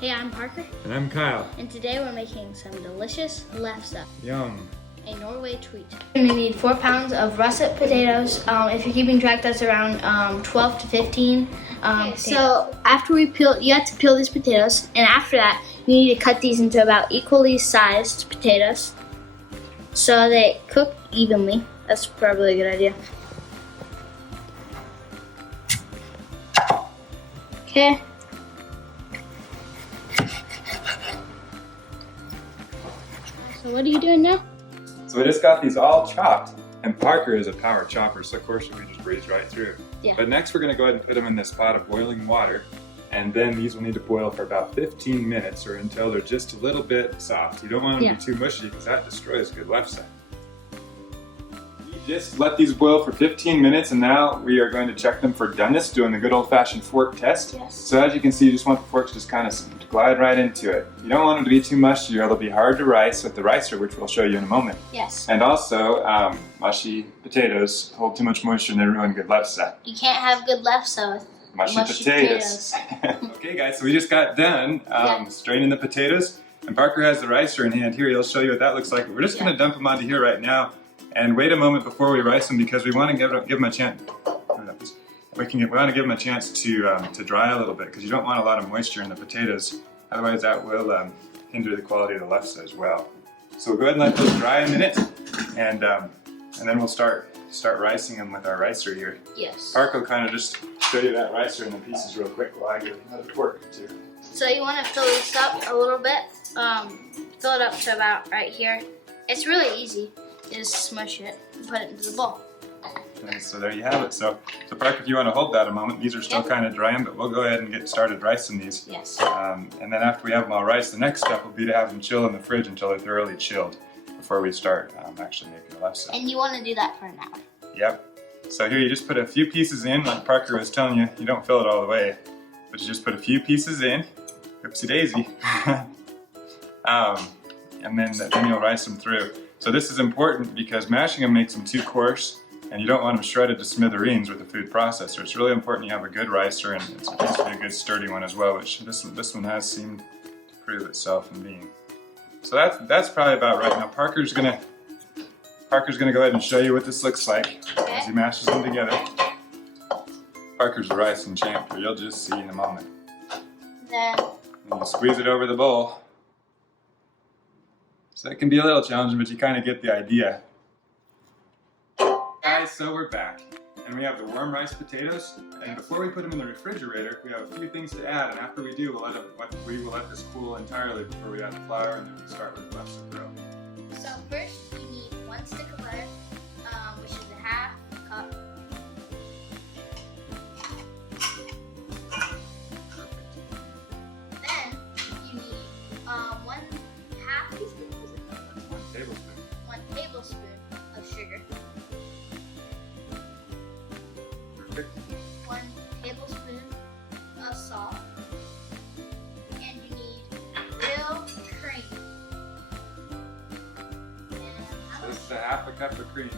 Hey, I'm Parker. And I'm Kyle. And today we're making some delicious lefse. Yum. A Norway treat. You're going to need 4 pounds of russet potatoes. If you're keeping track, that's around 12 to 15. So after we peel, you have to peel these potatoes. And after that, you need to cut these into about equally sized potatoes so they cook evenly. That's probably a good idea. Okay. So what are you doing now? So we just got these all chopped, and Parker is a power chopper, so of course we can just breeze right through. Yeah. But next we're going to go ahead and put them in this pot of boiling water, and then these will need to boil for about 15 minutes or until they're just a little bit soft. You don't want them to be too mushy because that destroys good lefse. You just let these boil for 15 minutes, and now we are going to check them for doneness, doing the good old-fashioned fork test. Yes. So as you can see, you just want the forks just kind of glide right into it. You don't want them to be too mushy or they'll be hard to rice with the ricer, which we'll show you in a moment. Yes. And also, mushy potatoes hold too much moisture and they ruin good lefse. You can't have good lefse with Mushy potatoes. Okay guys, so we just got done straining the potatoes, and Parker has the ricer in hand here. He'll show you what that looks like. We're just going to dump them onto here right now and wait a moment before we rice them because we want to give them a chance. We want to give them a chance to dry a little bit because you don't want a lot of moisture in the potatoes. Otherwise that will hinder the quality of the lefse as well. So we'll go ahead and let those dry a minute, and then we'll start ricing them with our ricer here. Yes. Parker will kind of just show you that ricer in the pieces real quick while I give another fork or two. So you want to fill this up a little bit. Fill it up to about right here. It's really easy. You just smush it and put it into the bowl. Okay, so there you have it. So Parker, if you want to hold that a moment, these are still kind of drying, but we'll go ahead and get started ricing these. Yes. And then after we have them all riced, the next step will be to have them chill in the fridge until they're thoroughly chilled before we start actually making the lefse. And you want to do that for an hour. Yep. So here you just put a few pieces in, like Parker was telling you. You don't fill it all the way, but you just put a few pieces in. Oopsie daisy. And then you'll rice them through. So this is important because mashing them makes them too coarse, and you don't want them shredded to smithereens with the food processor. It's really important you have a good ricer, and it's supposed to be a good sturdy one as well, which this one has seemed to prove itself in being. So that's probably about right. Now Parker's gonna go ahead and show you what this looks like as he mashes them together. Parker's a ricing champ, you'll just see in a moment. Then And you squeeze it over the bowl. So it can be a little challenging, but you kind of get the idea. Guys, so we're back, and we have the warm rice potatoes, and before we put them in the refrigerator, we have a few things to add, and after we do, we will let this cool entirely before we add the flour, and then we start with the lefse dough. So first you need 1 stick of butter, which is a half cup. Then you need 1 teaspoon, was it? 1 tablespoon. 1 tablespoon of sugar. Perfect. 1 tablespoon of salt. And you need real cream. And This is a half a cup of cream.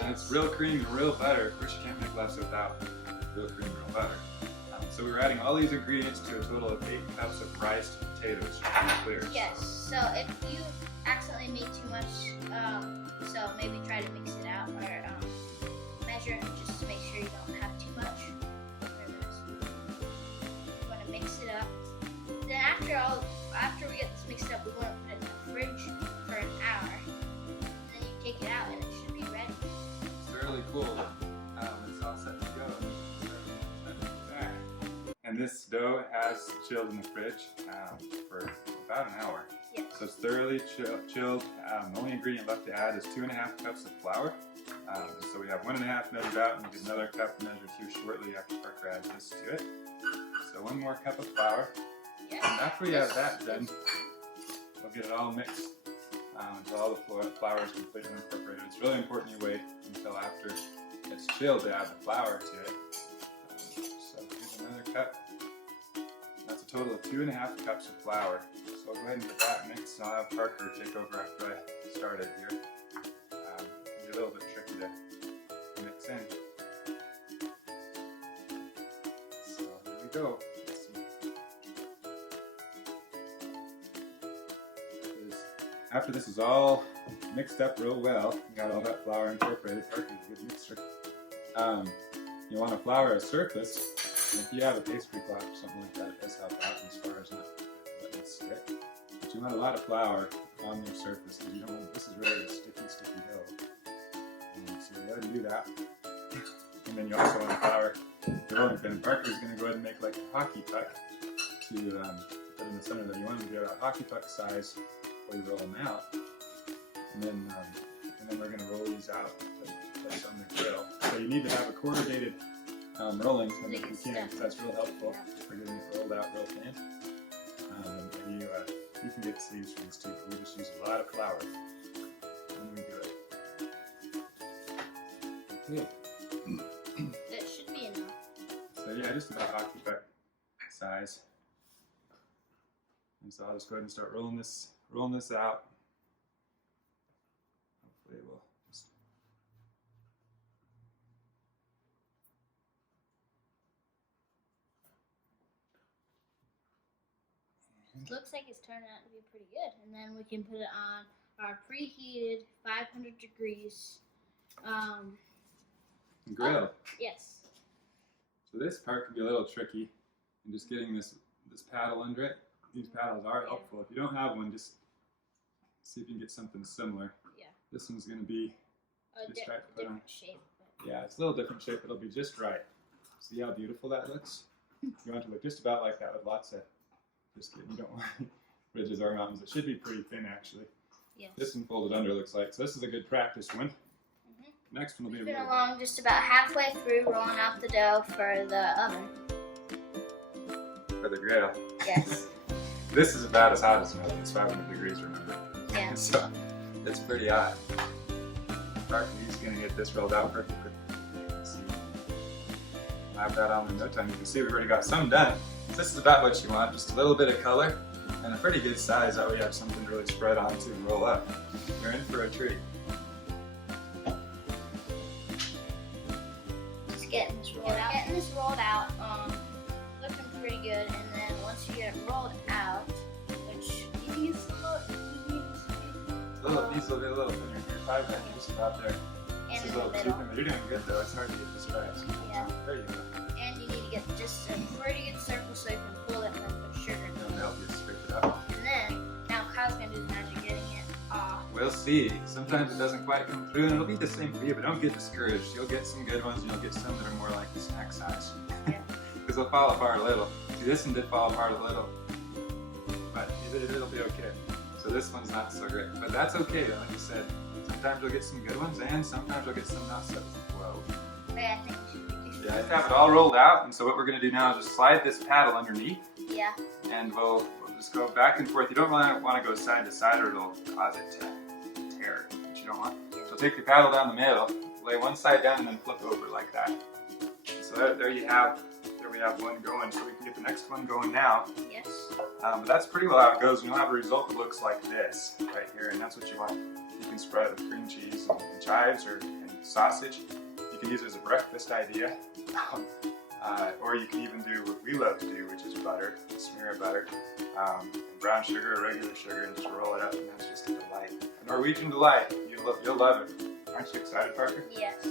And it's real cream and real butter. Of course, you can't make lefse without real cream and real butter. So we're adding all these ingredients to a total of 8 cups of riced potatoes, to be clear. yes, so if you accidentally made too much, so maybe try to mix it out or measure it just to make sure you don't have too much. You want to mix it up. Then after we get this mixed up, we want to put it in the fridge for an hour. And then you take it out and it should be ready. It's really cool. It's all set to go. And this dough has chilled in the fridge for about an hour. Yes. So it's thoroughly chilled. The only ingredient left to add is 2.5 cups of flour. So we have 1.5 measured out, and we'll get another cup measured here shortly after Parker adds this to it. So 1 more cup of flour. Yes. And after we have that done, we'll get it all mixed until all the flour is completely incorporated. It's really important you wait until after it's chilled to add the flour to it. So here's another cup. That's a total of 2.5 cups of flour. So I'll go ahead and get that mixed, and I'll have Parker take over after I start it here. It can be a little bit tricky to mix in. So here we go. Let's see. after this is all mixed up real well, you got all that flour incorporated, Parker's a good mixture. You want to flour a surface, and if you have a pastry cloth or something like that, it does help out as far as not letting it stick. But you want a lot of flour on your surface because you don't want, this is really a sticky dough. So go ahead and do that. And then you also want to flour the rolling pin. Parker's going to go ahead and make like a hockey puck to put in the center there. You want them to be about hockey puck size before you roll them out. And then we're going to roll these out to place on the grill. So you need to have a coordinated rolling pin if you can, because that's real helpful for getting it rolled out real thin. And you can get sleeves for these too, but we just use a lot of flour when we do it. Okay. That should be enough. So yeah, just about hockey puck size. And so I'll just go ahead and start rolling this out. Hopefully it will just... It looks like it's turning out to be pretty good. And then we can put it on our preheated 500 degrees grill. Yes. So this part can be a little tricky in just getting this paddle under it. These paddles are helpful. If you don't have one, just see if you can get something similar. Yeah. This one's going to be just right to put on. Shape. Yeah, it's a little different shape, but it'll be just right. See how beautiful that looks? You want it to look just about like that with lots of, just kidding, you don't want ridges or mountains. It should be pretty thin actually. Yes. This one folded under looks like, so this is a good practice one. Next one will be Moving along just about halfway through rolling out the dough for the oven. For the grill. Yes. This is about as hot as an oven. It's 500 degrees, remember? Yeah. So it's pretty hot. Parker, he's going to get this rolled out perfectly. See, we'll have that on in no time. You can see we've already got some done. So this is about what you want, just a little bit of color and a pretty good size. That way you have something to really spread onto and roll up. You're in for a treat. Getting this rolled out, looking pretty good, and then once you get it rolled out, which these will be a little thinner here, 5 inches about there. This is a little too thin, but you're doing good though, it's hard to get this right. Yeah. There you go. And you need to get just a pretty good circle so you can pull it and then put sugar in It'll it. help you scrape it up. And then, now Kyle's going to do the magic getting it off. We'll see. Sometimes it doesn't quite come through, and it'll be the same for you, but don't get discouraged. You'll get some good ones, and you'll get some that are more like the snack size. Yeah. Because they'll fall apart a little. See, this one did fall apart a little, but it'll be okay. So this one's not so great, but that's okay, though, like you said. Sometimes you'll get some good ones, and sometimes you'll get some not so well. Okay, I think we should do Yeah, I have it all rolled out, and so what we're going to do now is just slide this paddle underneath. Yeah. And we'll just go back and forth. You don't really want to go side to side or it'll cause it to tear, which you don't want. So take your paddle down the middle, lay one side down and then flip over like that. So there you have, there we have one going. So we can get the next one going now. Yes. But that's pretty well how it goes. And you'll have a result that looks like this right here, and that's what you want. You can spread it with cream cheese and chives or and sausage. You can use it as a breakfast idea. Or you can even do what we love to do, which is butter, smear of butter, brown sugar or regular sugar, and just roll it up, and that's just a delight. A Norwegian delight. You'll love it. Aren't you excited, Parker? Yes.